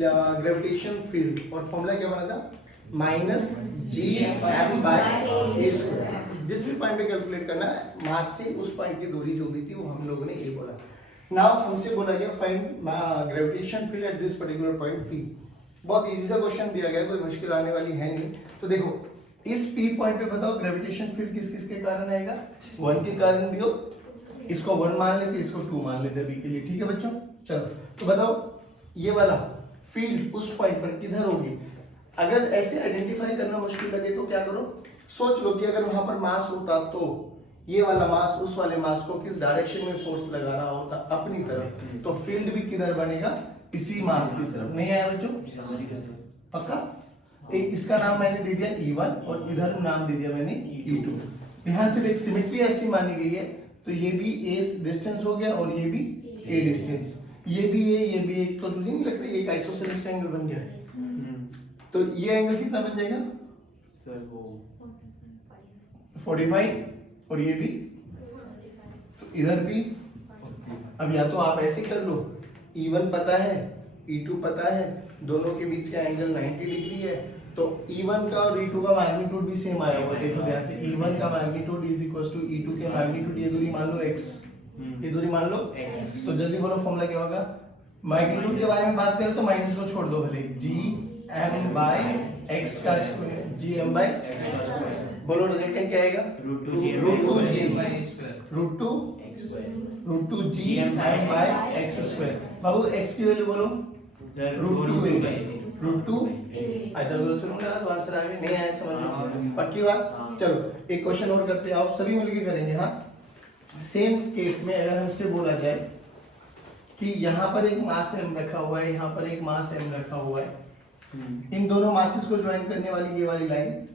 Gravitation field और formula क्या बना था माइनस जी एम बाय ए स्क्वायर। जिस भी पॉइंट पे कैलकुलेट करना है मास से उस पॉइंट की दूरी जो भी थी वो हम लोगों ने ये बोला। नाउ हमसे बोला गया find gravitation field at this particular point P. बहुत इजी सा क्वेश्चन दिया गया, कोई मुश्किल आने वाली है नहीं। तो देखो इस पी पॉइंट पे बताओ ग्रेविटेशन फील्ड किस किस के कारण आएगा, 1 के कारण भी हो, इसको 1 मान लेते, इसको 2 मान लेते अभी के लिए, ठीक है बच्चों। चलो तो बताओ ये वाला फील्ड उस पॉइंट पर किधर होगी। अगर ऐसे आइडेंटिफाई करना मुश्किल लगे तो क्या करो, सोच लो कि अगर वहां पर मास होता तो ये वाला मास उस वाले मास को किस डायरेक्शन में फोर्स लगा रहा होता, अपनी तरफ, तो फील्ड भी किधर बनेगा, इसी मास की तरफ। नहीं आया बच्चों, पक्का। इसका नाम मैंने दे दिया E1 और इधर नाम दे दिया मैंने E2। ध्यान से देख, सिमेट्री ऐसी मानी गई है तो ये भी A डिस्टेंस हो गया और ये भी A डिस्टेंस, ये भी A ये भी A, तो तुझे नहीं लगता एक आइसोसेलेस ट्रायंगल बन गया है। तो ये एंगल कितना बन जाएगा सर वो 45 और ये भी, तो इधर भी। अब या तो आप ऐसे कर लो, E1 पता है E2 पता है, दोनों के बीच का एंगल 90 डिग्री है, तो E1 का और E2 का मैग्नीट्यूड भी सेम आया हुआ है। देखो ध्यान से, E1 का magnitude is equal to E2 के मैग्नीट्यूड, ये दूरी मान लो x, ये दूरी मान लो x। तो जल्दी बोलो फॉर्मूला क्या होगा, मैग्नीट्यूड के बारे में बात करें तो माइनस को छोड़ दो भले, Gm बाय x का स्क्वायर, Gm बाय x। बोलो रिजल्टेंट क्या आएगा, √2 Gm बाय x स्क्वायर। बाबू x की वैल्यू बोलो √2 इधर बोलो, सुनूंगा तो आंसर आएगा, नहीं आया समझ में, पक्की बात। चलो एक क्वेश्चन और करते हैं, आप सभी मिलके करेंगे। हाँ, सेम केस में अगर हमसे बोला जाए कि यहाँ पर एक मास m रखा हुआ है, यहाँ पर एक मास m रखा हुआ है, इन दोनों मासेस को ज्वाइन करने वाली ये वाली लाइन,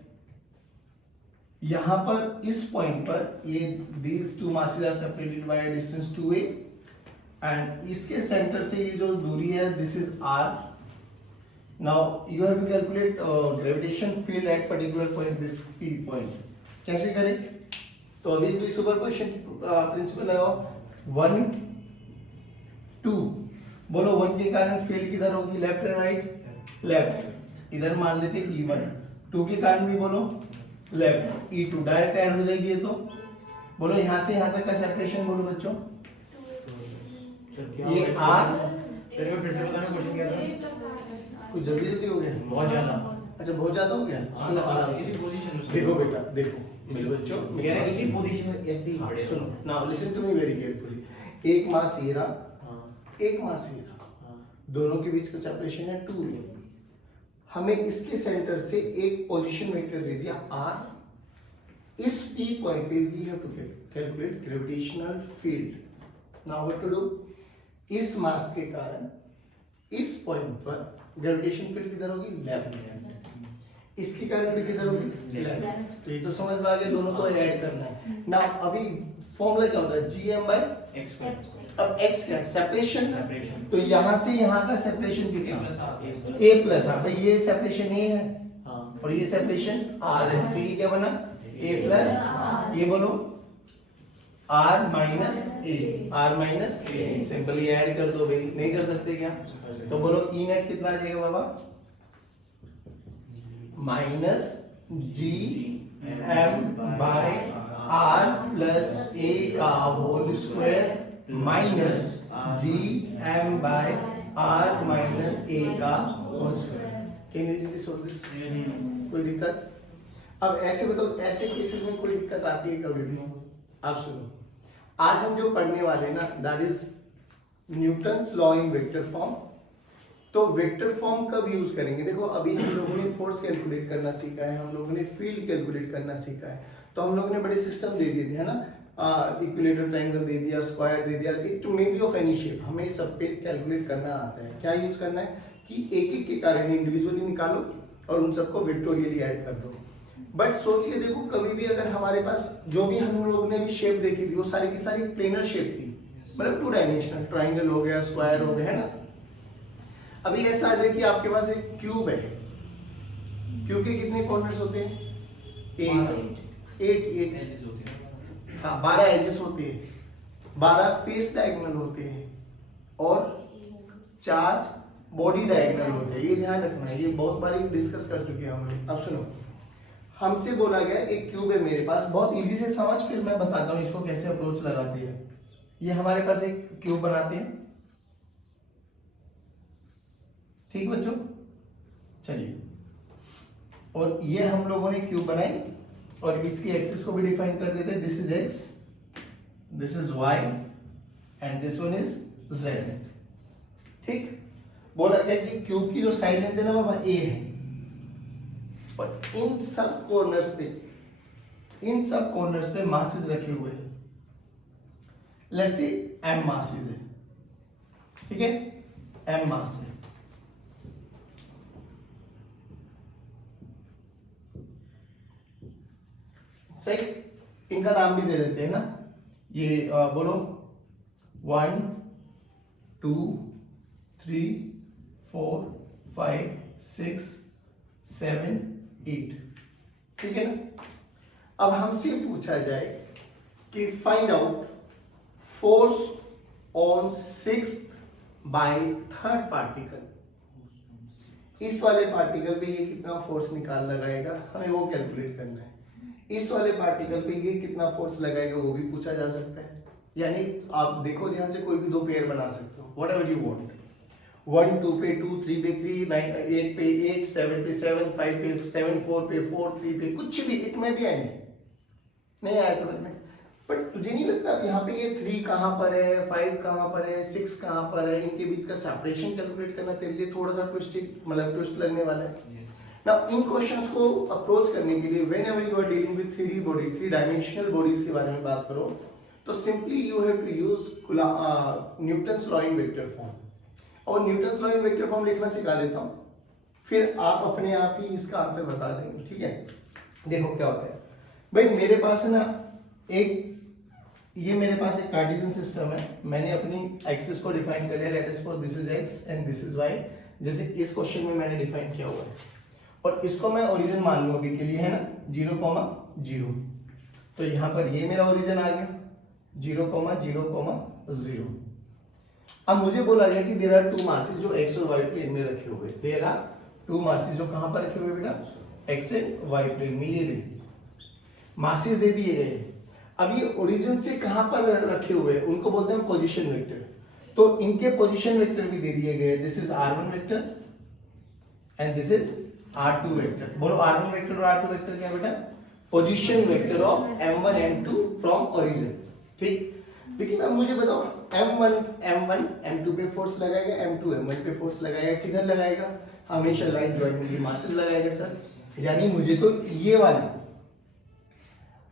यहाँ पर इस पॉइंट पर ये these two masses are separated by a distance 2a and इसके सेंटर से ये जो दूरी है this is r। now you have to calculate gravitation field at particular point this p point। कैसे करें, तो अभी तो सुपरपोजिशन प्रिंसिपल लगाओ, 1 2 बोलो, 1 के कारण फील्ड किधर होगी, लेफ्ट या राइट, लेफ्ट, इधर मान लेते E1। 2 के कारण भी बोलो लेफ्ट, E2 डायरेक्ट ऐड हो जाएगी ये, तो बोलो यहाँ से यहाँ तक का सेपरेशन बोलो बच्चों, ये R। सर फिर से बताना क्वेश्चन क्या था, कुछ जल्दी जल्दी हो गया, बहुत ज्यादा। अच्छा बहुत ज्यादा हो गया। सुनो आराम इसी से, पोजीशन में देखो बेटा देखो मेरे बच्चों, कह रहे इसी पोजीशन में ऐसे ही पड़े। सुनो now listen to me very carefully. एक मास ये रहा, एक मास ये रहा, दोनों के बीच का सेपरेशन है 2a। हमें इसके सेंटर से एक पोजीशन वेक्टर दे दिया r। इस p पॉइंट पे we have to calculate gravitational field. Now what to do, इस मास के कारण इस पॉइंट पर ग्रेविटेशन फील्ड किधर होगी, लेफ्ट, इसकी कारण भी किधर होगी, लेफ्ट। तो ये तो समझ में आ गया, दोनों को ऐड करना है। नाउ अभी फॉर्मूला क्या होता है, Gm बाय x। अब x क्या है, सेपरेशन, तो यहाँ से यहाँ का सेपरेशन कितना, a प्लस r, भाई ये सेपरेशन a है और ये सेपरेशन r है, तो ये क्या बना a प्लस, ये बोलो r minus a, simply add कर दो भाई, नहीं कर सकते क्या, तो बोलो E नेट कितना आ जाएगा बाबा, minus Gm by r plus a का whole square minus Gm by r minus a का होल स्क्वायर। कैन यू जल्दी सॉल्व दिस, कोई दिक्कत। अब ऐसे बताओ, ऐसे केसेस में कोई दिक्कत आती है कभी भी, आप सुनो, आज हम जो पढ़ने वाले ना that is Newton's law in vector form. तो वेक्टर फॉर्म कब यूज करेंगे, देखो अभी हम लोगों ने फोर्स कैलकुलेट करना सीखा है, हम लोगों ने फील्ड कैलकुलेट करना सीखा है, तो हम लोगों ने बड़े सिस्टम दे दिए थे, है ना, इक्विलेटरल ट्रायंगल दे दिया, स्क्वायर दे दिया, it may be of any shape, हमें सब पे कैलकुलेट करना आता है। क्या यूज करना है कि एक एक के कारण इंडिविजुअली निकालो और उन सबको वेक्टोरियली ऐड कर दो। बट सोचिए देखो, कभी भी अगर हमारे पास जो भी हम लोगों ने भी शेप देखी थी वो सारी की सारी प्लेनर शेप थी, मतलब 2 डायमेंशनल, ट्रायंगल हो गया, स्क्वायर हो गया, है ना। अभी ऐसा आ जाए कि आपके पास एक क्यूब है, क्यूब के कितने कॉर्नर्स होते हैं, 8 एजेस होते हैं, हाँ 12 एजेस होते हैं, 12 फेस डायगोनल होते हैं और 4 बॉडी डायगोनल होते हैं, ये ध्यान रखना है, ये बहुत बार डिस्कस कर चुके हैं हम लोग। अब सुनो, हमसे बोला गया एक क्यूब है मेरे पास, बहुत इजी से समझ, फिर मैं बताता हूँ इसको कैसे अप्रोच लगाते हैं। ये हमारे पास एक क्यूब बनाते हैं, ठीक बच्चों, चलिए, और ये हम लोगों ने क्यूब बनाई और इसकी एक्सिस को भी डिफाइन कर देते हैं, this is x, this is y and this one is z. ठीक, बोला गया कि क्यूब की जो साइड लेंथ है ना बाबा ए है, और इन सब कॉर्नर्स पे मासेस रखे हुए हैं, लेट्स सी एम मासेस है, ठीक है, एम मास है। सही, इनका नाम भी दे देते हैं ना, ये बोलो 1 2 3 4 5 6 7 8, ठीक है ना। अब हमसे पूछा जाए कि find out force on 6th by 3rd particle, इस वाले पार्टिकल पे ये कितना फोर्स निकाल लगाएगा, हमें वो कैलकुलेट करना है। इस वाले पार्टिकल पे ये कितना फोर्स लगाएगा वो भी पूछा जा सकता है। यानी आप देखो ध्यान से, कोई भी दो पेयर बना सकते हो, वट एवर यू वॉन्ट, 1 2 पे 2, 3 पे 3, 9 8 पे 8, 7 पे 7, 5 पे 7, 4 पे 4, 3 पे कुछ भी, इट में भी आएंगे, नहीं आया समझ में। बट तुझे नहीं लगता अब यहाँ पे ये 3 कहाँ पर है, 5 कहाँ पर है, 6 कहाँ पर है, इनके बीच का सेपरेशन कैलकुलेट करना तेरे लिए थोड़ा सा ट्विस्ट लगने वाला है। नाउ इन क्वेश्चंस को अप्रोच करने के लिए whenever you are dealing with 3D body, 3 dimensional bodies के बारे में बात करो, तो simply you have to use Newton's law in vector form. और Newton's law in vector form लिखना सिखा देता हूँ, फिर आप अपने आप ही इसका आंसर बता देंगे, ठीक है। देखो क्या होता है भाई, मेरे पास है ना ये मेरे पास एक कार्टेशियन सिस्टम है, मैंने अपनी एक्सिस को डिफाइन कर लिया, let us suppose this is x and this is y, जैसे इस क्वेश्चन में मैंने डिफाइन किया हुआ है, और इसको मैं ओरिजिन मान लूं अभी के लिए, है ना, 0,0। तो यहाँ पर ये मेरा ओरिजिन आ गया 0,0,0। अब मुझे बोला गया कि देयर आर 2 मासेस जो एक्स और वाई प्लेन में रखे हुए, देयर आर 2 मासेस जो कहां पर रखे हुए बेटा, एक्स एंड वाई प्लेन में, ये मासेस दे दिए गए। अब ये ओरिजिन से कहां पर रखे हुए हैं, उनको बोलते हैं पोजीशन वेक्टर। तो इनके पोजीशन वेक्टर भी दे दिए गए, this is r1 vector and this is r2 vector. बोलो r1 वेक्टर और r2 वेक्टर क्या है बेटा, position vector of m1 m2 from origin, ठीक। लेकिन अब मुझे बताओ, m1 m2 पे फोर्स लगाएगा, m2 m1 पे फोर्स लगाएगा, किधर लगाएगा, हमेशा लाइन ज्वाइंट में मासेस लगाएगा सर। यानी मुझे तो ये वाला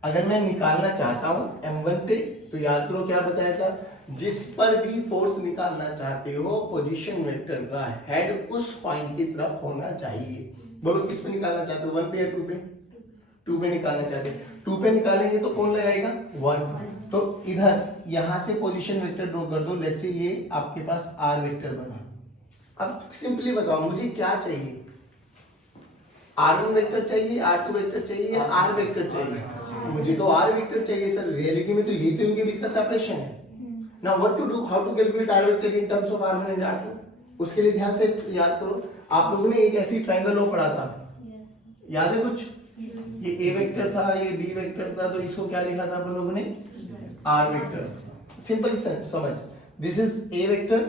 अगर मैं निकालना चाहता हूं m1 पे, तो याद करो क्या बताया था, जिस पर भी फोर्स निकालना चाहते हो पोजीशन वेक्टर का हेड उस पॉइंट की तरफ होना चाहिए। बोलो किस पे निकालना चाहते हो, 1 पे या 2 पे? 2 पे निकालना चाहते हैं, 2 पे निकालेंगे तो कौन लगाएगा, 1। तो इधर यहां से पोजीशन वेक्टर ड्रॉ कर दो, लेट्स से ये आपके पास r वेक्टर बना। अब सिंपली बताओ मुझे क्या चाहिए, r1 वेक्टर चाहिए, r2 वेक्टर चाहिए या r वेक्टर चाहिए? मुझे तो r वेक्टर चाहिए सर, रियलिटी में तो ये तो इनके बीच का सेपरेशन है। Now what to do, how to calculate r vector in terms of r1 and r2? उसके लिए ध्यान से याद करो, आप लोगों ने एक ऐसी ट्रायंगल लॉ पढ़ा था, याद है कुछ? ये a वेक्टर था, ये b वेक्टर था, तो इसको क्या लिखा था आप लोगों ने, r वेक्टर। सिंपल समझ, दिस इज a वेक्टर,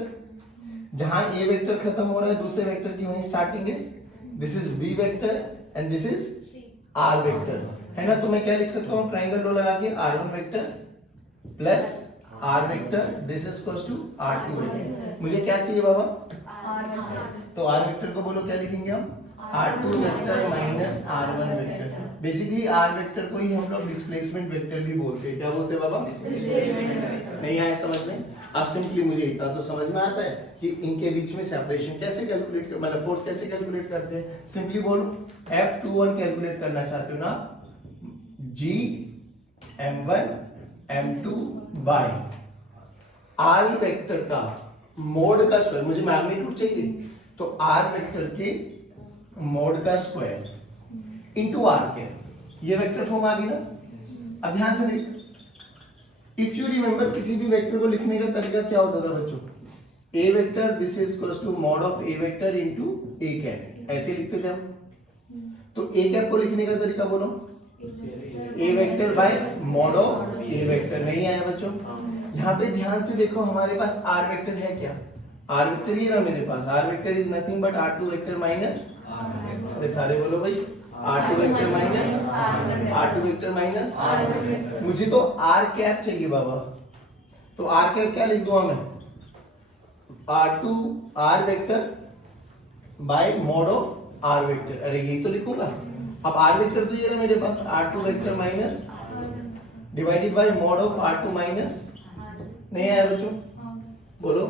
जहां a वेक्टर खत्म हो रहा है दूसरे वेक्टर की वहीं स्टार्टिंग है, this is b vector and this is r vector, है ना। तो मैं क्या लिख सकता हूं, ट्रायंगल लॉ लगा के r1 vector plus r vector, this is equals to r2 vector. मुझे क्या चाहिए बाबा, तो r वेक्टर को बोलो क्या लिखेंगे हम, r2 vector minus r1 vector. Basically r vector को ही हम लोग डिस्प्लेसमेंट वेक्टर भी बोलते हैं, क्या बोलते हैं बाबा, नहीं आया समझ में? अब सिंपली मुझे इतना तो समझ में आता है कि इनके बीच में सेपरेशन कैसे कैलकुलेट कर, मतलब फोर्स कैसे कैलकुलेट करते हैं। सिंपली बोलो, F21 कैलकुलेट करना चाहते हो ना, G m1 m2 by r vector का मोड का स्क्वायर, मुझे मैग्नीट्यूड चाहिए तो r वेक्टर के मोड का स्क्वायर इनटू r के, ये वेक्टर फॉर्म आ गई ना। अब ध्यान से देख, इफ यू रिमेंबर किसी भी वेक्टर को लिखने का तरीका क्या होता था बच्चों, A vector this is equals to mod of A vector into A cap, ऐसे लिखते थे हम। तो ए कैप को लिखने का तरीका बोलो, A vector by mod of A vector. नहीं आया बच्चों? यहाँ पे ध्यान से देखो, हमारे पास आर वेक्टर है क्या? आर वेक्टर ही है ना मेरे पास। R vector is nothing but R2 vector minus, अरे सारे बोलो भाई, R2 vector minus R2 vector minus. मुझे तो आर कैप चाहिए बाबा, तो आर कैप क्या लिख दूंगा मैं? R2 r vector by mod of r vector. अरे यही तो लिखूंगा। अब आर वेक्टर तो ये रहा मेरे पास, R2 vector minus divided by mod of R2 minus. नहीं आया बच्चों? बोलो।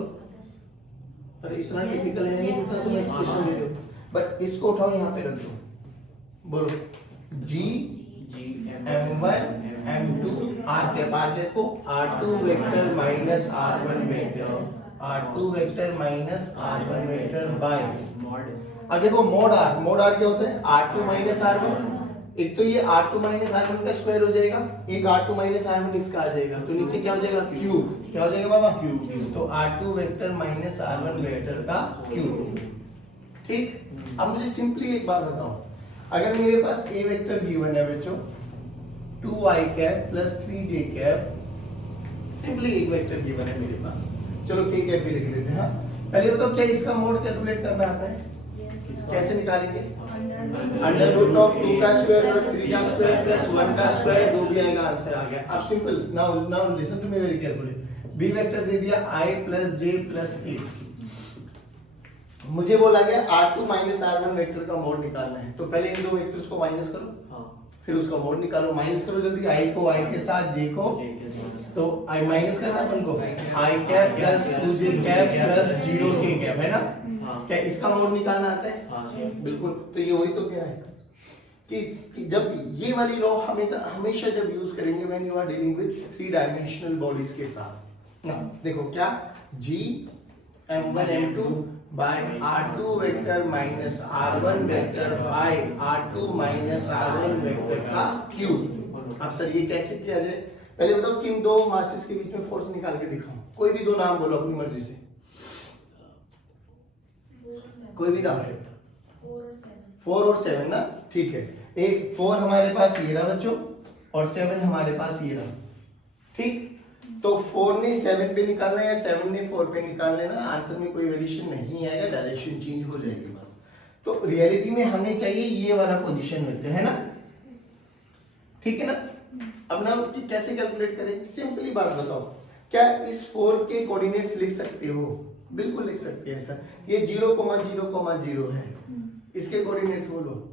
अरे इतना टिपिकल है नहीं, जितना तुम एक्सप्रेशन दे रहे हो। बस इसको उठाओ, यहाँ पे रख दो। बोलो G M1 M2 are cap को R2 vector minus R1 vector, R2 vector minus R1 vector bye. अब देखो मोड आर क्या होता है? R2 minus R1। एक तो ये R2 माइनस R1 का स्क्वायर हो जाएगा, एक R2 माइनस R1 इसका आ जाएगा, तो नीचे क्या हो जाएगा? क्यूब। क्या हो जाएगा बाबा? क्यूब। तो R2 vector minus R1 vector का क्यूब। ठीक। अब मुझे सिंपली एक बात बताओ, अगर मेरे पास ए वेक्टर गिवन है बच्चों 2i cap plus 3j cap, simply एक वेक्टर गिवन है मेरे पास। चलो k कैप भी लिख लेते हैं। हाँ, पहले बताओ क्या इसका मोड कैलकुलेट करना आता है? कैसे निकालेंगे? अंडर रूट ऑफ 2 का स्क्वायर प्लस 3 का स्क्वायर प्लस 1 का स्क्वायर, जो भी आएगा आंसर आ गया। अब simple, now listen to me very carefully. B vector दे दिया i plus j plus k। मुझे बोला गया R2 माइनस R1 वेक्टर का मोड निकालना है, तो पहले इन दो वेक्टर्स को माइनस करो, फिर उसका मोड निकालो। माइनस करो जल्दी, i को i के साथ, j को, तो i माइनस करना अपन को, i cap plus 2j cap plus 0k cap, है ना? क्या इसका मोड निकालना आता है? बिल्कुल। तो ये वही तो कह रहा है कि जब ये वाली लॉ हमेशा जब यूज करेंगे when you are dealing with 3 dimensional bodies के साथ ना, देखो क्या G M1 M2 बाय R2 vector minus R1 vector by R2 minus R1 vector का क्यूब। अब सर ये कैसे किया जाए? पहले बताओ किन दो मासेस के बीच में फोर्स निकाल के दिखाओ। कोई भी दो नाम बोलो अपनी मर्जी से, कोई भी नाम। 4 और 7 ना, ठीक है। एक 4 हमारे पास ये रहा बच्चों, और 7 हमारे पास ये रहा। ठीक, तो 4 ने 7 पे निकालना है या 7 ने 4 पे निकालना है ना, आंसर में कोई वेरिएशन नहीं आएगा, डायरेक्शन चेंज हो जाएगी बस। तो रियलिटी में हमें चाहिए ये वाला पोजीशन वेक्टर, है ना? ठीक है ना? अब ना कैसे कैलकुलेट करें? सिंपली बात बताओ, क्या इस 4 के कोऑर्डिनेट्स लिख सकते हो? बिल्कुल लिख सकते हैं सर। ये 0,0,0 है, इसके कोऑर्डिनेट्स बोलो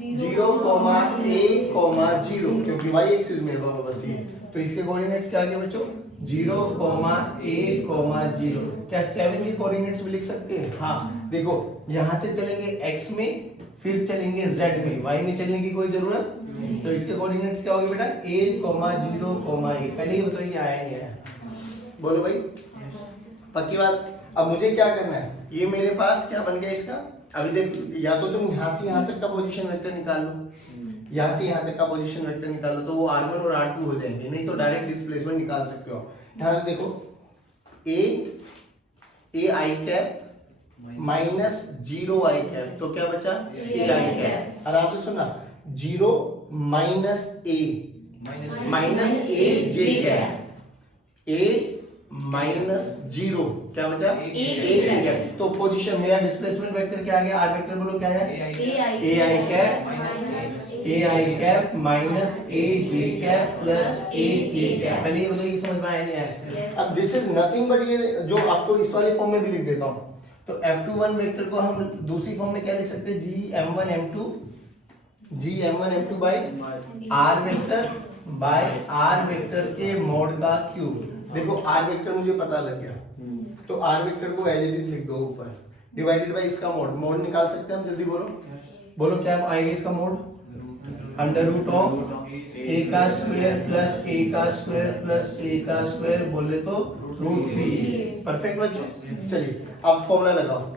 0,a,0, क्योंकि y एक्सिस में है बाबा बस ये, तो इसके कोऑर्डिनेट्स क्या आ गए बच्चों? 0,a,0। क्या 7 के कोऑर्डिनेट्स भी लिख सकते हैं? हाँ, देखो यहां से चलेंगे x में, फिर चलेंगे z में, y में चलने की कोई जरूरत, तो इसके कोऑर्डिनेट्स क्या होंगे बेटा? a,0,a। पहले ये बताइए आया नहीं आया? बोलो भाई, पक्की बात। अब मुझे क्या करना है? ये मेरे पास क्या बन गया इसका? अभी देख, या तो तुम यहाँ से यहाँ तक का पोजीशन वेक्टर निकाल लो, यहाँ से यहाँ तक का पोजीशन वेक्टर निकालो, तो वो R1 और R2 हो जाएंगे। नहीं तो डायरेक्ट डिस्प्लेसमेंट निकाल सकते हो। यहाँ देखो ai cap minus 0i cap, तो क्या बचा? ai cap. आराम से सुनना, 0 minus a minus a j cap, a minus 0 क्या बचा? a cap. तो पोजीशन मेरा डिस्प्लेसमेंट वेक्टर क्या आ गया? r वेक्टर बोलो क्या है? ai cap minus a j cap plus a k cap. पहले ये बताइए समझ में आया नहीं आया? अब दिस इज नथिंग बट ये जो आपको इस वाले फॉर्म में भी लिख देता हूं, तो F21 वेक्टर को हम दूसरी फॉर्म में क्या लिख सकते हैं? G M1 M2 by R vector के मॉड का क्यूब। देखो R वेक्टर मुझे पता लग गया, तो R वेक्टर को एज इट इज लिख दो ऊपर, डिवाइडेड बाय इसका मोड निकाल सकते हैं हम। जल्दी बोलो क्या आएगा इसका mod? Under root of a का स्क्वायर प्लस a का स्क्वायर प्लस a का स्क्वायर, बोले तो √3। परफेक्ट बच्चों। चलिए अब फॉर्मूला लगाओ,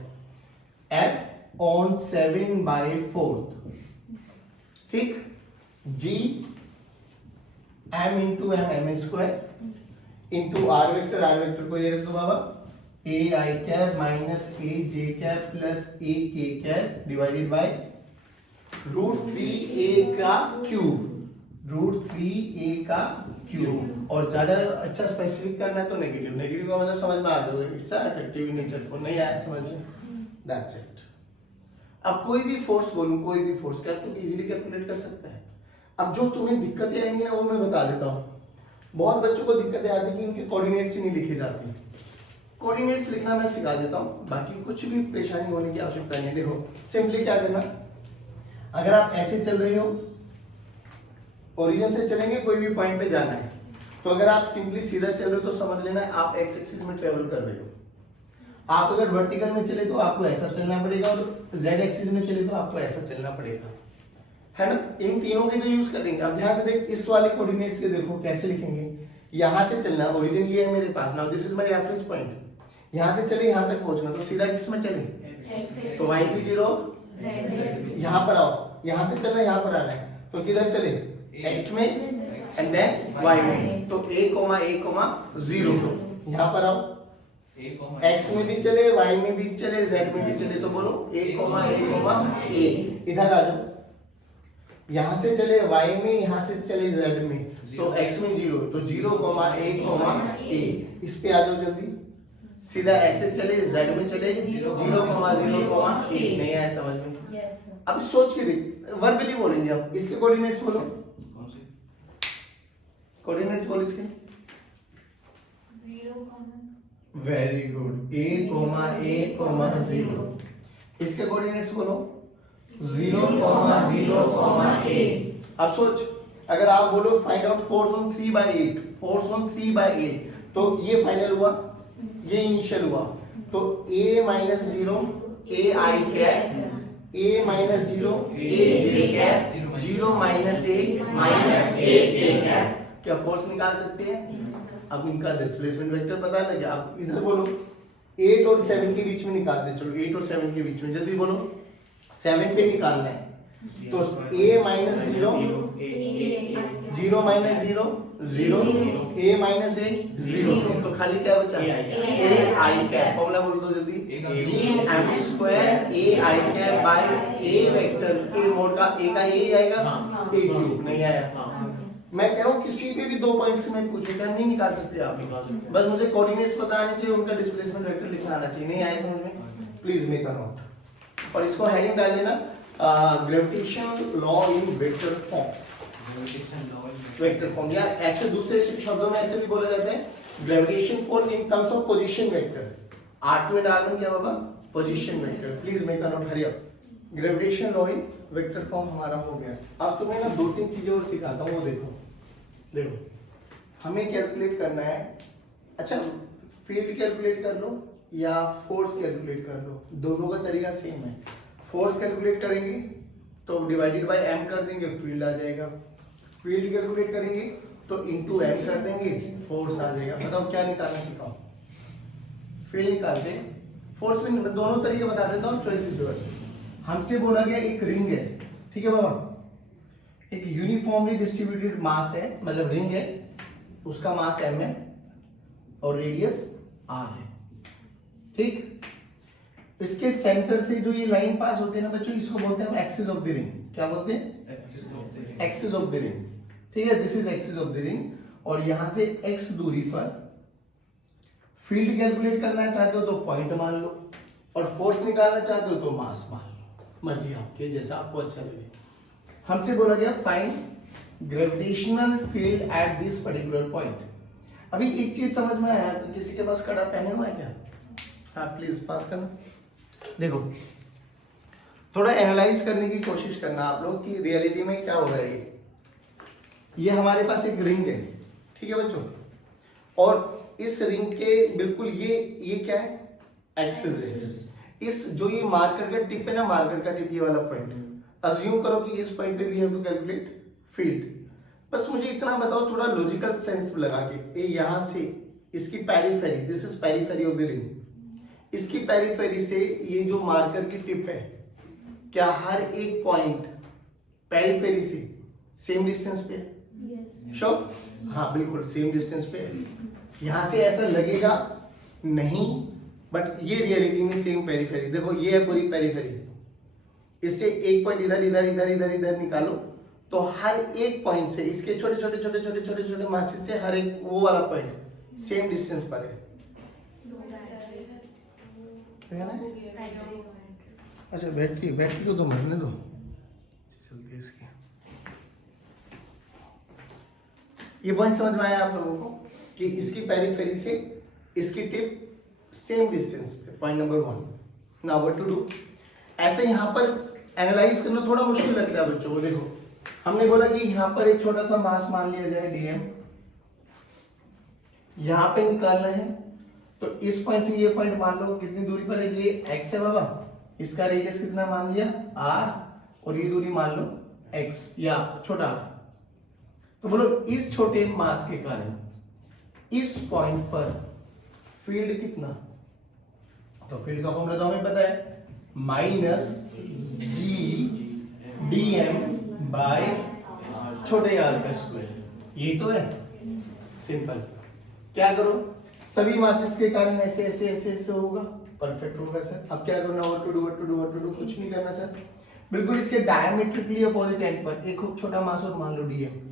f on 7/4, ठीक, g m into m m square into r vector को ये रख दो बाबा, ए आई कैप माइनस ए जे कैप प्लस ए के कैप डिवाइडेड बाय √3a का क्यूब, √3a का क्यूब। और ज्यादा अच्छा स्पेसिफिक करना है तो नेगेटिव, नेगेटिव का मतलब समझ में आ गया, इट्स अट्रैक्टिव इन नेचर। को नहीं आया समझ में, दैट्स इट। अब कोई भी फोर्स बोलूं, कोई भी फोर्स कैलकुलेट इजीली कैलकुलेट कर सकता है। अब जो तुम्हें दिक्कतें आएंगी ना वो मैं बता देता हूँ। बहुत बच्चों को दिक्कतें आती है कि इनके कोऑर्डिनेट्स ही नहीं लिखे जाते। कोऑर्डिनेट्स लिखना मैं सिखा देता हूँ, बाकी कुछ भी परेशानी होने की आवश्यकता नहीं है। देखो सिंपली क्या करना, अगर आप ऐसे चल रहे हो, ओरिजिन से चलेंगे, कोई भी पॉइंट पे जाना है, तो अगर आप सिंपली सीधा चल रहे हो तो समझ लेना आप एक्स एक्सिस में ट्रेवल कर रहे हो। आप अगर वर्टिकल में चले तो आपको ऐसा चलना पड़ेगा, और जेड एक्सिस में चले तो आपको ऐसा चलना पड़ेगा, है ना। इन तीनों के तो यूज करेंगे। अब ध्यान से देख, इस वाले कोऑर्डिनेट्स के देखो कैसे लिखेंगे। यहां से चलना, ओरिजिन ये है मेरे पास, now this is my reference point. यहां से चले यहां तक पहुंचना, तो सीधा किस में चले, तो y भी 0, यहां पर आओ, यहां से चलना यहां पर आना है, तो किधर चले, x में एंड देन y में, तो a, a, 0। यहां पर आओ, x में भी चले, y में भी चले, z में भी चले, तो बोलो a, a। इधर आ जाओ, यहां से चले y में, यहां से चले z में, तो x में 0, तो 0, a। इस पे आ जाओ जल्दी, सीधा ऐसे चले, z में चले, 0, 0, a। नहीं आया समझ में? अब सोच के देख, वर्बली बोलेंगे। अब इसके कोऑर्डिनेट्स बोलो, कोऑर्डिनेट्स बोलो इसके। Very good, a, a, 0। इसके कोऑर्डिनेट्स बोलो 0, 0, a। अब सोच, अगर आप बोलो find out force on 3/8, force on 3/8, तो ये फाइनल हुआ, ये इनिशियल हुआ, तो a minus 0 a I cap, a minus 0 a J cap, 0 minus a के कैप। क्या फोर्स निकाल सकते हैं? अब इनका डिस्प्लेसमेंट वेक्टर पता लग गया। अब इधर बोलो 8 और 7 के बीच में निकाल दे, चलो 8 और 7 के बीच में जल्दी बोलो, 7 पे निकालना है, तो a minus 0, 0 minus 0, 0, a minus a, 0, तो खाली क्या बचा, a आई कैप। फॉर्मूला बोल दो जल्दी, gm² a I cap by a vector के मोड का, a का a आएगा, a क्यूब। नहीं आया। मैं कह रहा हूँ किसी पे भी 2 पॉइंट से मैं पूछूंगा, नहीं निकाल सकते आप, बस मुझे कोऑर्डिनेट्स पता आने चाहिए, उनका डिस्प्लेसमेंट वेक्टर लिखना आना चाहिए। नहीं आया समझ में, प्लीज मेक अ नोट, और इसको हेडिंग डाल लेना, gravitation law in vector form. Vector form, या ऐसे दूसरे शब्दों में ऐसे भी बोला जाता है, gravitation form in terms of position vector. R2 and R1 क्या बाबा, position vector. Please make a note, hurry up. Gravitation law in vector form हमारा हो गया। अब तुम्हें ना 2-3 चीजें और सिखाता हूँ, वो देखो। देखो हमें कैलकुलेट करना है, अच्छा फील्ड कैलकुलेट कर लो या फोर्स कैलकुलेट कर लो, दोनों का तरीका सेम है। फोर्स कैलकुलेट करेंगे तो डिवाइडेड बाय m कर देंगे, फील्ड आ जाएगा। फील्ड कैलकुलेट करेंगे तो इनटू m कर देंगे, फोर्स आ जाएगा। बताओ क्या निकालना सिखाओ, फील्ड निकालते हैं, फोर्स में दोनों तरीके बता देता हूँ, चॉइस इज योर्स। हमसे बोला गया एक रिंग है, ठीक है बाबा, एक यूनिफॉर्मली डिस्ट्रीब्यूटेड मास है, मतलब रिंग है, उसका मास m है और रेडियस r है, ठीक। इसके सेंटर से जो ये लाइन पास होती है ना बच्चों, इसको बोलते हैं एक्सिस ऑफ द रिंग। क्या बोलते हैं? एक्सिस ऑफ द रिंग, ठीक है, this is axis of the ring. और यहां से x दूरी पर फील्ड कैलकुलेट करना चाहते हो तो पॉइंट मान लो, और फोर्स निकालना चाहते हो तो मास मान लो, मर्जी आपके, जैसा आपको अच्छा लगे। हमसे बोला गया find gravitational field at this particular point. अभी एक चीज समझ में आया, किसी के पास कड़ा पहने हुआ है क्या? हाँ प्लीज पास करना। देखो थोड़ा एनालाइज करने की कोशिश करना आप लोग कि रियलिटी में क्या हो रहा है। ये हमारे पास एक रिंग है, ठीक है बच्चों, और इस रिंग के बिल्कुल ये क्या है, एक्सिस है। इस जो ये मार्कर का टिप है ना, मार्कर का टिप, ये वाला पॉइंट, अज्यूम करो कि इस पॉइंट पे we have to calculate field. बस मुझे इतना बताओ थोड़ा लॉजिकल सेंस लगा के, यहां से इसकी periphery, this is periphery of the ring, इसकी पेरिफेरी से ये जो मार्कर की टिप है, क्या हर एक पॉइंट पेरिफेरी से सेम डिस्टेंस पे है? श्योर? हाँ बिल्कुल सेम डिस्टेंस पे है। यहां से ऐसा लगेगा नहीं, बट ये रियलिटी में सेम पेरिफेरी, देखो ये है पूरी पेरिफेरी, इससे एक पॉइंट इधर इधर इधर इधर इधर निकालो तो हर एक पॉइंट से इसके छोटे छोटे छोटे छोटे छोटे छोटे मासेस से हर एक वो वाला पॉइंट सेम डिस्टेंस पर है। अच्छा बैटरी को तो मरने दो, चलती है इसकी। ये पॉइंट समझ में आया आप लोगों को कि इसकी पेरिफेरी से इसकी टिप सेम डिस्टेंस पे, point number 1। Now what to do, ऐसे यहाँ पर एनालाइज करना थोड़ा मुश्किल लग रहा है बच्चों को। देखो हमने बोला कि यहाँ पर एक छोटा सा मास मान लिया जाए dm, यहाँ पे निकालना है तो इस पॉइंट से ये पॉइंट मान लो कितनी दूरी पर है, ये x है बाबा, इसका रेडियस कितना मान लिया r, और ये दूरी मान लो x या छोटा r। तो बोलो इस छोटे मास के कारण इस पॉइंट पर फील्ड कितना, तो फील्ड का फॉर्मूला तो हमें पता है, minus g d m by छोटे आर का स्क्वायर, यही तो है, सिंपल। क्या करो, सभी मासेस के कारण ऐसे ऐसे ऐसे ऐसे होगा, परफेक्ट होगा सर। अब क्या करो, व्हाट टू डू, कुछ नहीं करना सर, बिल्कुल इसके डायमेट्रिकली अपोजिट एंड पर एक छोटा मास और मान लो डीएम।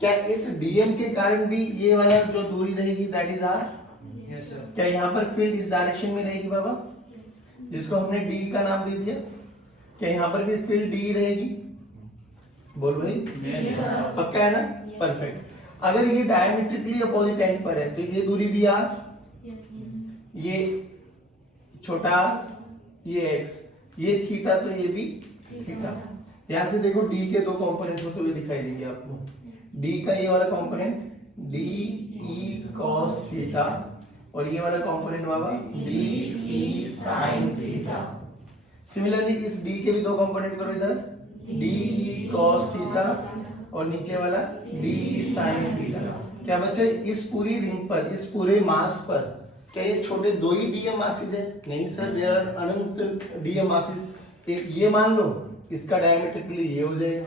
क्या इस डीएम के कारण भी ये वाला जो दूरी रहेगी that is r? Yes sir. क्या यहाँ पर फील्ड इस डायरेक्शन में रहेगी बाबा, जिसको हमने डी का नाम दे दिया? क्या यहाँ पर भी फील्ड डी रहेगी? बोल भाई। Yes sir. पक्का है ना? परफेक्ट। अगर ये डायमेट्रिकली अपोजिट एंड पर है तो ये दूरी भी आर, ये छोटा ये एक्स, ये थीटा, तो ये भी थीटा। ध्यान से देखो, डी के दो कंपोनेंट होते हुए दिखाई देंगे आपको। डी का ये वाला component D E cos theta, और ये वाला कंपोनेंट बाबा D E sine theta. Similarly इस डी के भी दो कंपोनेंट करो इधर, डी ई कॉस थीटा और नीचे वाला डी ई साइन थीटा। क्या बच्चे इस पूरी रिंग पर, इस पूरे मास पर क्या ये छोटे दो ही डीएम मासेस है? नहीं सर, देयर आर अनंत डीएम मासेस। एक ये मान लो, इसका डायमेट्रिकली ये हो जाएगा,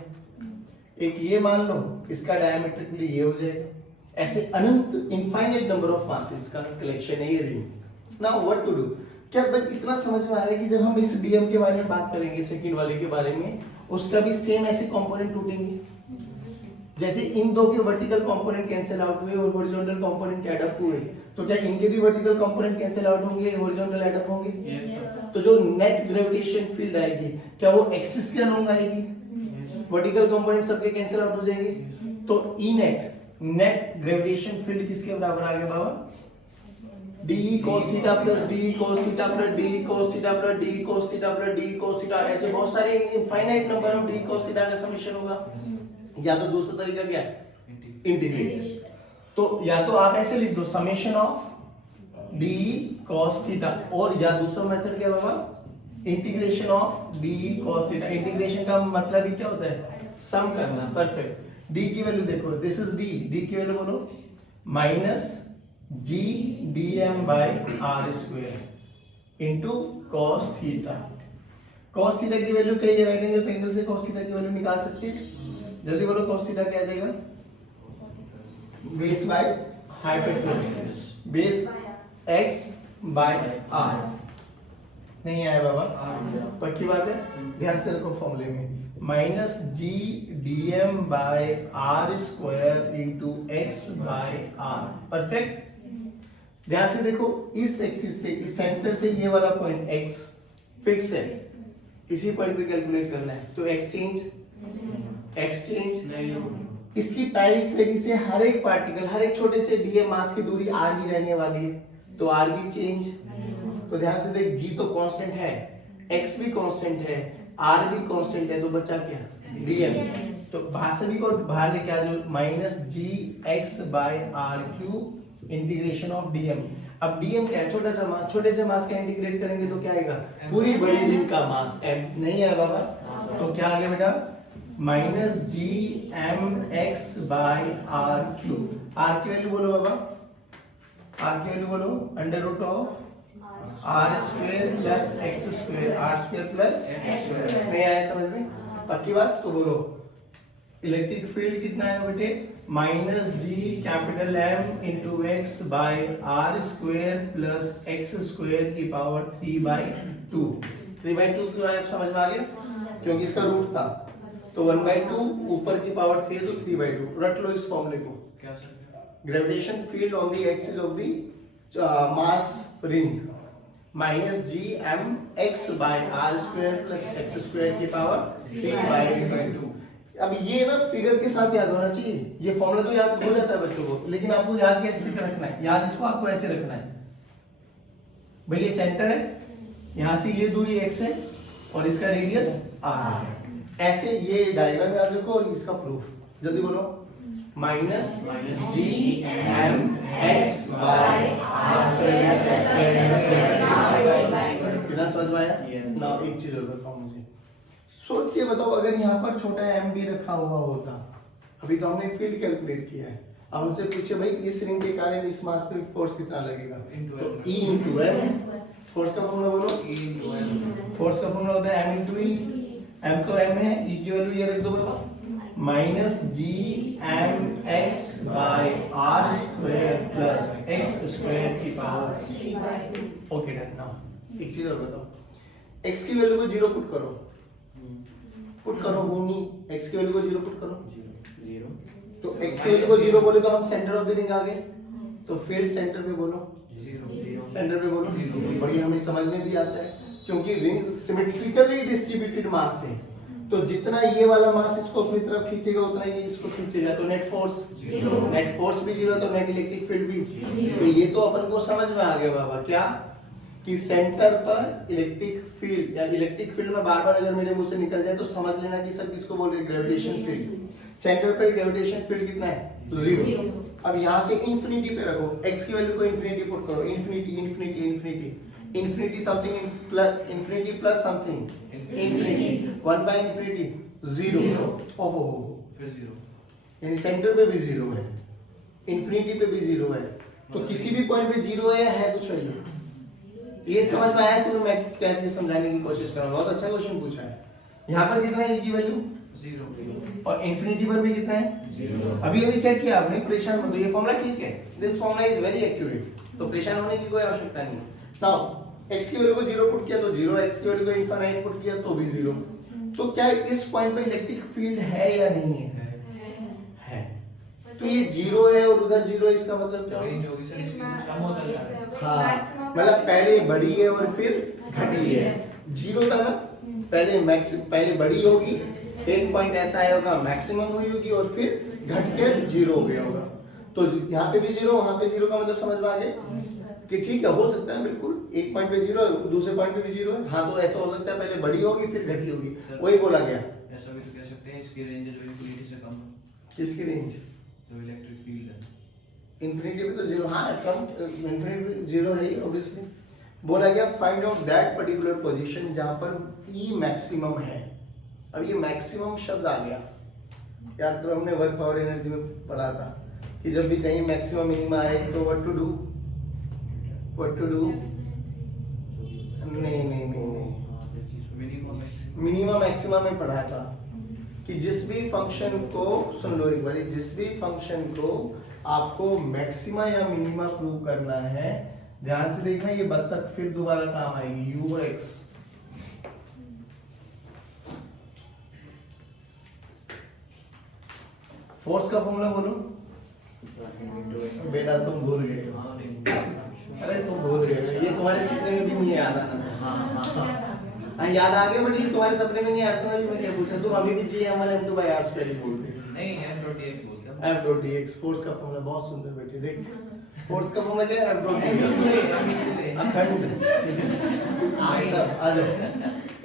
एक ये मान लो, इसका डायमेट्रिकली ये हो जाएगा। ऐसे अनंत इनफाइनाइट नंबर ऑफ मासेस का कलेक्शन है ये ring. Now what to do? क्या बस इतना समझ में आ रहा है कि जब हम इस डीएम के बारे में बात करेंगे, सेकंड वाले के बारे में, उसका भी सेम ऐसे कंपोनेंट टूटेंगे। जैसे इन दो के वर्टिकल कंपोनेंट कैंसिल आउट हुए और हॉरिजॉन्टल कंपोनेंट ऐड अप हुए, तो क्या इनके भी वर्टिकल कंपोनेंट कैंसिल आउट होंगे, हॉरिजॉन्टल ऐड अप होंगे? तो जो नेट ग्रेविटेशन फील्ड आएगी क्या वो एक्सिस के अलॉन्ग आएगी? वर्टिकल कंपोनेंट सबके कैंसिल आउट हो जाएंगे। तो ई नेट ग्रेविटेशन फील्ड किसके बराबर आ गया बाबा? D cos theta plus D cos theta plus D cos theta plus D cos theta plus D cos theta. ऐसे बहुत सारे infinite number of D cos theta का समेशन होगा। या तो दूसरा तरीका क्या है, इंटीग्रेट। तो या तो आप ऐसे लिख दो summation of D cos theta, और या दूसरा मेथड क्या होगा, integration of D cos theta. Integration का मतलब ही क्या होता है, सम करना। परफेक्ट। डी की वैल्यू देखो, दिस इज डी, डी की वैल्यू बोलो minus g d m by are square into cos theta. cos theta की वैल्यू क्या है, राइट एंगल ट्रायंगल से cos थीटा की वैल्यू निकाल सकते हैं। जल्दी बोलो, cos थीटा क्या आ जाएगा? Base by hypotenuse, base x by r। नहीं आया बाबा? पक्की बात है, ध्यान से रखो फॉर्मूले में, minus g d m by are square into x by r. Perfect. ध्यान से देखो, इस एक्सिस से, इस सेंटर से ये वाला पॉइंट x फिक्स है, इसी पॉइंट पे कैलकुलेट करना है। तो x चेंज इसकी पेरिफेरी से हर एक पार्टिकल, हर एक छोटे से डीएम मास की दूरी r ही रहने वाली है, तो r भी चेंज। तो ध्यान से देख, g तो कांस्टेंट है, x भी कांस्टेंट है, r भी कांस्टेंट है, तो बचा क्या, dm। तो भाषवी को बाहर लेके आ जाओ, minus g x by r cube integration of dm। अब dm क्या है, छोटा सा मास, छोटे से मास का इंटीग्रेट करेंगे तो क्या आएगा, पूरी बड़ी रिंग का मास m। नहीं है बाबा? तो क्या आ गया बेटा, minus G M x by r cube. R की वैल्यू बोलो बाबा, आर की वैल्यू बोलो, under root of r square plus x square, r square plus x square. नहीं आया समझ में? पक्की बात? तो बोलो इलेक्ट्रिक फील्ड कितना है बेटे, minus g capital m into x by r square plus x square की पावर 3/2। 3/2 क्यों आया, समझ में आ गया, क्योंकि इसका रूट था, तो 1/2 ऊपर की पावर 3 है तो 3/2। रट लो इस फॉर्मूले को, क्या sir? Gravitation field on the axis of the mass ring minus G M x by are square plus x square की पावर 3/2। अब ये ना फिगर के साथ याद होना चाहिए, ये फॉर्मूला तो याद हो जाता है बच्चों को, लेकिन आपको याद कैसे रखना है, याद इसको आपको ऐसे रखना है भाई, ये सेंटर है, यहां से ये दूरी x है और इसका रेडियस r है, ऐसे ये डायग्राम याद रखो और इसका प्रूफ जल्दी बोलो, minus G M x by r कितना समझ में आया ना। एक चीज और बताओ मुझे, सोच के बताओ, अगर यहाँ पर छोटा m भी रखा हुआ होता, अभी तो हमने फील्ड कैलकुलेट किया है, अब उनसे पूछे भाई इस रिंग के कारण इस मास पे फोर्स कितना लगेगा, तो E इंटू एम, फोर्स का फॉर्मूला बोलो, फोर्स का फॉर्मूला होता है m इंटू ई, m तो m है, E की वैल्यू ये रख दो बाबा, minus G M x by are square plus x square की पावर 3/2। Okay done. नाउ एक चीज और बताओ, x की वैल्यू को 0 पुट करो, पुट करो होनी, x की वैल्यू को 0 पुट करो, 0, तो x की वैल्यू को 0 बोले तो हम सेंटर ऑफ द रिंग आ गए, तो फील्ड सेंटर पे बोलो, 0, सेंटर पे बोलो, और ये हमें समझ में भी आता है क्योंकि रिंग सिमेट्रिकली डिस्ट्रीब्यूटेड मास है, तो जितना ये वाला मास इसको अपनी तरफ खींचेगा उतना ये इसको खींचेगा, तो नेट फोर्स भी 0, तो नेट इलेक्ट्रिक फील्ड भी। तो ये तो अपन को समझ में आ गया बाबा, क्या कि सेंटर पर इलेक्ट्रिक फील्ड या इलेक्ट्रिक फील्ड में बार बार अगर मेरे मुंह से निकल जाए तो समझ लेना कि सर किसको बोल रहे हैं, ग्रेविटेशन फील्ड। सेंटर पर ग्रेविटेशन फील्ड कितना है, 0। अब यहाँ से इंफिनिटी पे रखो, x की वैल्यू को इंफिनिटी पुट करो, infinity infinity infinity infinity something plus infinity plus something infinity 1 by infinity 0। ओहो फिर 0, यानी सेंटर पे भी 0 है, इंफिनिटी पे भी 0 है, तो किसी भी पॉइंट पे 0 है कुछ वैल्यू। ये समझ में आया तुम्हें मैं क्या चीज समझाने की कोशिश कर रहा हूँ, बहुत अच्छा क्वेश्चन पूछा है। यहाँ पर कितना है e की वैल्यू 0, और इंफिनिटी पर भी कितना है 0। अभी चेक किया आपने, परेशान मत हो, ये फॉर्मूला ठीक है, this formula is very accurate, तो परेशान होने की कोई आवश्यकता नहीं है। नाउ x की वैल्यू को 0 पुट किया तो 0, x की वैल्यू को इनफिनिट पुट किया तो भी 0, तो क्या इस पॉइंट पे इलेक्ट्रिक फील्ड है या नहीं है, है। तो ये 0 है और उधर 0 है, इसका मतलब क्या रेंज होगी सर, इसकी कम होता जा रहा है। हाँ, मतलब पहले बड़ी है और फिर घटी है, 0 था ना, पहले बड़ी होगी, एक पॉइंट ऐसा आया होगा मैक्सिमम हुई होगी और फिर घट के 0 हो गया होगा, तो यहाँ पे भी 0 वहां पे 0 का मतलब समझ में आ गया कि ठीक है, हो सकता है बिल्कुल, एक पॉइंट पे 0 है दूसरे पॉइंट पे भी 0 है, हाँ तो ऐसा हो सकता है पहले बड़ी होगी फिर घटी होगी, वही बोला गया। ऐसा भी तो कह सकते हैं इसकी रेंज जो इंफिनिटी से कम है, किसकी रेंज, जो इलेक्ट्रिक फील्ड है इंफिनिटी पे तो 0, हाँ कम, इंफिनिटी 0 है ही ऑब्वियसली। बोला गया find out that particular position जहां पर E मैक्सिमम है। अब ये मैक्सिमम शब्द आ गया, याद करो हमने वर्क पावर एनर्जी में पढ़ा था कि जब भी कहीं मैक्सिमम मिनिमा आए तो व्हाट टू डू, नहीं मिनिमा मैक्सिमम में पढ़ा था कि जिस भी फंक्शन को, सुन लो एक बार, जिस भी फंक्शन को आपको मैक्सिमा या मिनिमा प्रूव करना है, ध्यान से देखना, ये बत्तख फिर दोबारा काम आएगी, u और x। फोर्स का फॉर्मूला बोलो बेटा, तुम भूल गए हो, अरे तुम भूल गए हो, ये तुम्हारे सपने में भी नहीं याद आना था। हाँ याद आ गया, बट ये तुम्हारे सपने में नहीं आता था, मैं क्या पूछा, तुम अभी भी Gm1m2/r² बोलते हो, नहीं m.dx बोलते हैं, m.dx। फोर्स का फॉर्मूला बहुत सुंदर बेटे, देख फोर्स का फॉर्मूला क्या है, m.dx अखंड। ऐसा आ जाओ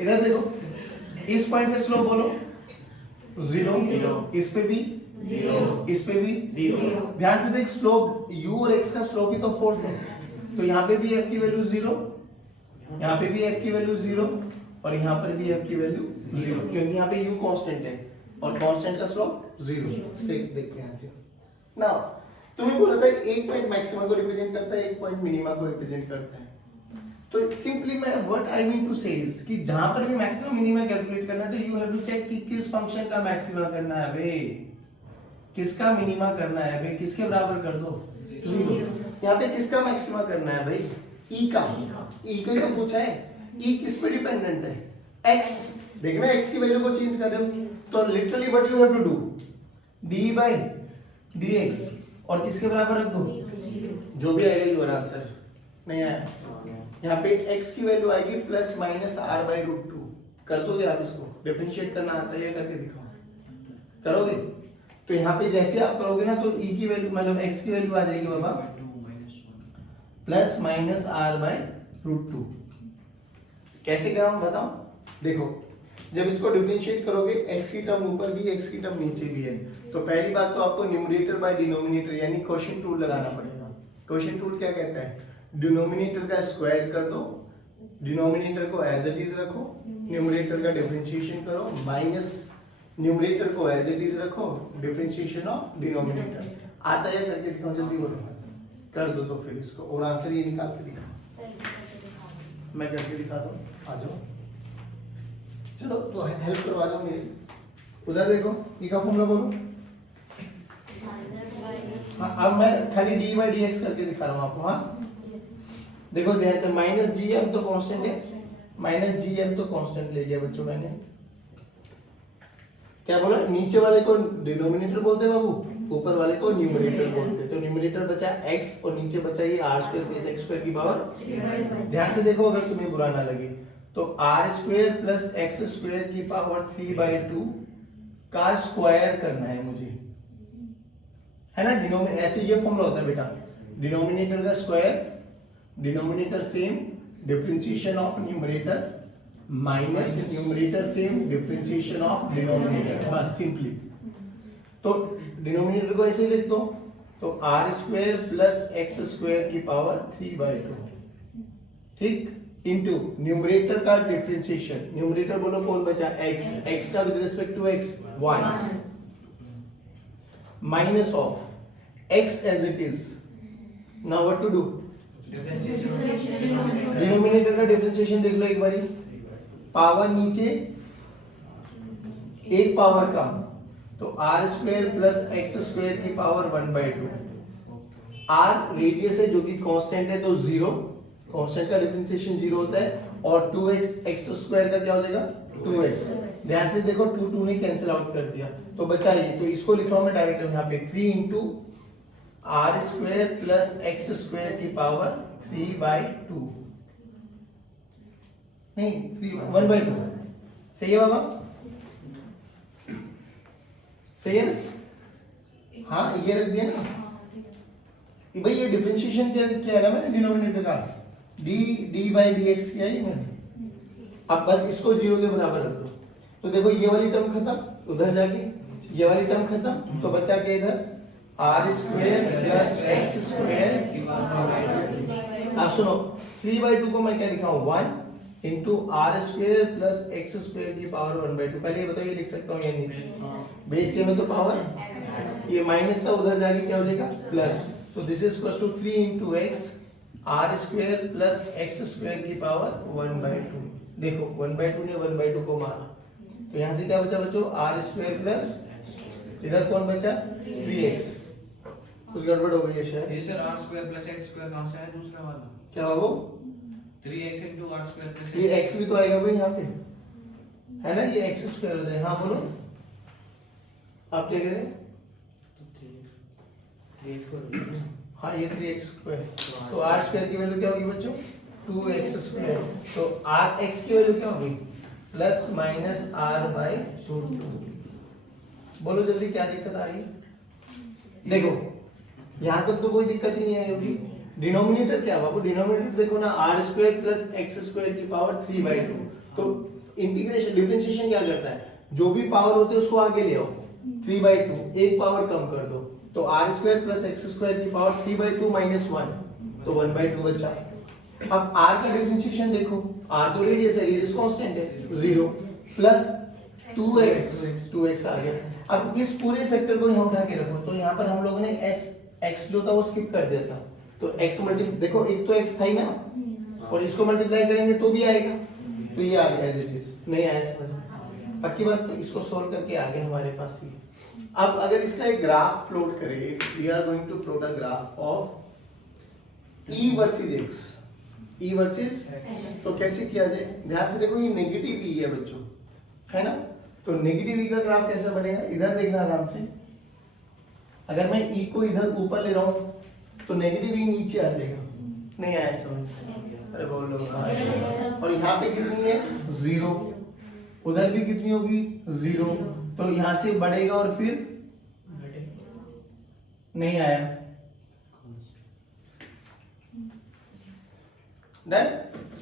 इधर देखो, इस पॉइंट पे स्लोप बोलो 0, इस पे भी 0, इस पे भी 0। ध्यान से देख, स्लोप u और x का स्लोप ही तो फोर्स है, तो यहाँ पे भी f की वैल्यू 0, यहाँ पे भी f की वैल्यू 0 और यहाँ पर भी f की वैल्यू 0, क्योंकि यहाँ पे u कांस्टेंट है और कांस्टेंट का स्लोप 0। स्ट्रेट देखते हैं यहाँ से। नाउ तुम्हें बोला था एक पॉइंट मैक्सिमा को रिप्रेजेंट करता है, एक पॉइंट मिनिमा को रिप्रेजेंट करता है, तो सिंपली मैं व्हाट आई मीन टू से इज कि जहां पर भी मैक्सिमम मिनिमम कैलकुलेट करना है तो यू हैव टू चेक कि किस फंक्शन का मैक्सिमा करना है बे, किसका मिनिमा करना है बे, किसके बराबर कर दो 0। यहाँ पे किसका मैक्सिमा करना है भाई, ई का, ई का ही तो पूछा है, ई किस पे डिपेंडेंट है, x। देखना x की वैल्यू को चेंज कर रहे हो तो literally what you have to do, d by dx और किसके बराबर रख दो, जो भी आएगा योर आंसर। नहीं आया, यहाँ पे x की वैल्यू आएगी plus minus r by root 2। कर दोगे आप इसको, डिफरेंशिएट करना आता है, करके दिखाओ, करोगे। तो यहाँ पे जैसे आप करोगे ना तो e की वैल्यू मतलब x की वैल्यू आ जाएगी बाबा plus minus r by root 2। कैसे कराऊं बताओ, देखो जब इसको डिफरेंशिएट करोगे x की टर्म ऊपर भी x की टर्म नीचे भी है, तो पहली बात तो आपको न्यूमरेटर बाय डिनोमिनेटर यानी क्वोशिएंट रूल लगाना पड़ेगा। क्वोशिएंट रूल क्या कहता है, डिनोमिनेटर का स्क्वायर कर दो, डिनोमिनेटर को एज इट इज रखो, न्यूमरेटर का डिफरेंशिएशन करो, माइनस न्यूमरेटर को एज इट इज रखो, डिफरेंशिएशन ऑफ डिनोमिनेटर। आता है करके दिखाओ, जल्दी बोलो, कर दो तो फिर इसको, और आंसर ये निकाल के दिखाओ, मैं करके दिखा दूं, आ जाओ, चलो तो हेल्प करवा दो मेरी। उधर देखो ई का फॉर्मूला बोलो। हाँ, अब मैं खाली डी बाई डी एक्स करके दिखा रहा हूँ आपको। हाँ देखो ध्यान से, माइनस जी एम तो कांस्टेंट है, माइनस जी एम तो कांस्टेंट ले लिया बच्चों मैंने। क्या बोला, नीचे वाले को डिनोमिनेटर बोलते हैं बाबू, ऊपर वाले को न्यूमरेटर बोलते हैं। तो न्यूमरेटर बचा x और नीचे बचा ये r square plus x square की पावर। ध्यान से देखो अगर तुम्हें बुरा ना लगे तो r square plus x square की पावर 3/2 का स्क्वायर करना है मुझे, है ना। डिनोमिनेटर ऐसे ये फॉर्मूला होता है बेटा, डिनोमिनेटर का square, denominator same, differentiation of numerator minus numerator same, differentiation of denominator, बस सिंपली। तो डिनोमिनेटर को ऐसे लिख दो, तो r square plus x square की पावर 3/2, ठीक, इनटू न्यूमरेटर का डिफरेंशिएशन, न्यूमरेटर बोलो कौन बचा, x, x का with respect to x 1, minus of x as it is. Now what to do, denominator का डिफरेंशिएशन देख लो एक बारी, पावर नीचे एक पावर कम, तो r square plus x square की पावर 1/2। r रेडियस है जो कि कांस्टेंट है तो 0, कांस्टेंट का डिफरेंशिएशन 0 होता है, और 2x x स्क्वायर का क्या हो जाएगा 2x। ध्यान से देखो 2 ने कैंसिल आउट कर दिया तो बचा ये, तो इसको लिख रहा हूं मैं डायरेक्ट यहाँ पे 3 into r square plus x square की पावर 3/2, नहीं 1/2, सही है बाबा, सही है ना। हाँ ये रख दिया ना भाई, ये डिफरेंशिएशन क्या है ना मैंने डिनोमिनेटर का, d बाई डी एक्स किया है मैंने। अब बस इसको 0 के बराबर रख दो, तो देखो ये वाली टर्म खत्म, उधर जाके ये वाली टर्म खत्म, तो बचा के इधर r square plus x square. अब सुनो 3/2 को मैं क्या लिख रहा हूँ 1 into r square plus x square की पावर 1/2। पहले ये बताओ ये लिख सकता हूँ या नहीं, बेस में तो पावर, ये माइनस था उधर जाके क्या हो जाएगा प्लस, तो this is equal to 3 into x r square plus x square की पावर 1/2। देखो 1/2 ने 1/2 को मारा, तो यहाँ से क्या बचा बच्चों, r स्क्वायर प्लस इधर कौन बचा 3x, कुछ गड़बड़ हो गई है शायद। ये sir r square plus x square कहां से आया दूसरा वाला, क्या बाबू 3x into r square plus ये x भी तो आएगा भाई यहाँ पे, है ना, ये x स्क्वायर हो जाए। हाँ बोलो आप क्या कह रहे हैं, 3x हाँ ये 3x स्क्वायर, तो r स्क्वायर की वैल्यू क्या होगी बच्चों 2x स्क्वायर, तो rx की वैल्यू क्या होगी plus minus r by root 2। बोलो जल्दी क्या दिक्कत आ रही है। देखो यहाँ तक तो कोई दिक्कत ही नहीं आएगी। डिनोमिनेटर क्या बाबू, डिनोमिनेटर देखो ना r square plus x square की पावर 3/2, तो इंटीग्रेशन डिफरेंशिएशन क्या करता है, जो भी पावर होते हैं उसको आगे ले आओ, 3/2 एक पावर कम कर दो, तो r square plus x square की पावर 3/2 माइनस 1, तो 1/2 बचा। अब r का डिफरेंशिएशन देखो, r तो रेडियस है, रेडियस कांस्टेंट है 0 प्लस 2x आ गया। अब इस पूरे फैक्टर को यहाँ उठा के रखो, तो यहाँ पर हम लोगों ने x जो था वो स्किप कर दिया था, तो x मल्टी देखो एक तो x था ही ना, और इसको मल्टीप्लाई करेंगे तो भी आएगा, तो ये आ गया एज इट इज। नहीं आया समझ में? पक्की बात। तो इसको सोल्व करके आ गए हमारे पास ये। अब अगर इसका एक ग्राफ प्लॉट करें, we are going to plot a graph of e versus x, e versus, तो कैसे किया जाए? ध्यान से देखो, ये नेगेटिव ई है बच्चों, है ना? तो नेगेटिव ई का ग्राफ कैसे बनेगा? इधर देखना आराम से। अगर मैं ई को इधर ऊपर ले रहा हूं तो नेगेटिव ई नीचे आ जाएगा। नहीं आया समझ? अरे बोल लो हाँ। और यहाँ पे कितनी है? 0। उधर भी कितनी होगी? 0। तो यहाँ से बढ़ेगा और फिर नहीं आया। डन।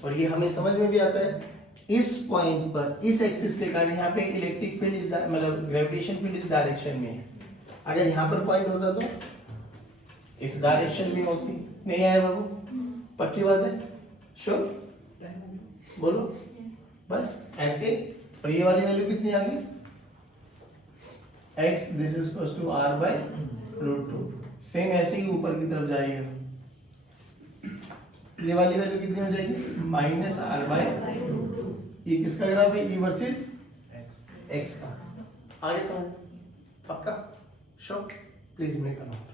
और ये हमें समझ में भी आता है। इस पॉइंट पर, इस एक्सिस के कारण यहाँ पे इलेक्ट्रिक फील्ड इस मतलब ग्रेविटेशन फील्ड इस डायरेक्शन में है। अगर यहाँ पर पॉइंट होता तो इस डायरेक्शन में होती। नहीं आया बाबू? पक्की बात है? श्योर? बोलो बस ऐसे। और ये वाली वैल्यू कितनी आ गई? x this is equals to r by √2। Same ऐसे ही ऊपर की तरफ जाएगा। ये वाली वैल्यू कितनी हो जाएगी? -r by. ये किसका ग्राफ है? e वर्सेस x का। आगे समझ? पक्का? Sure? Please make a note.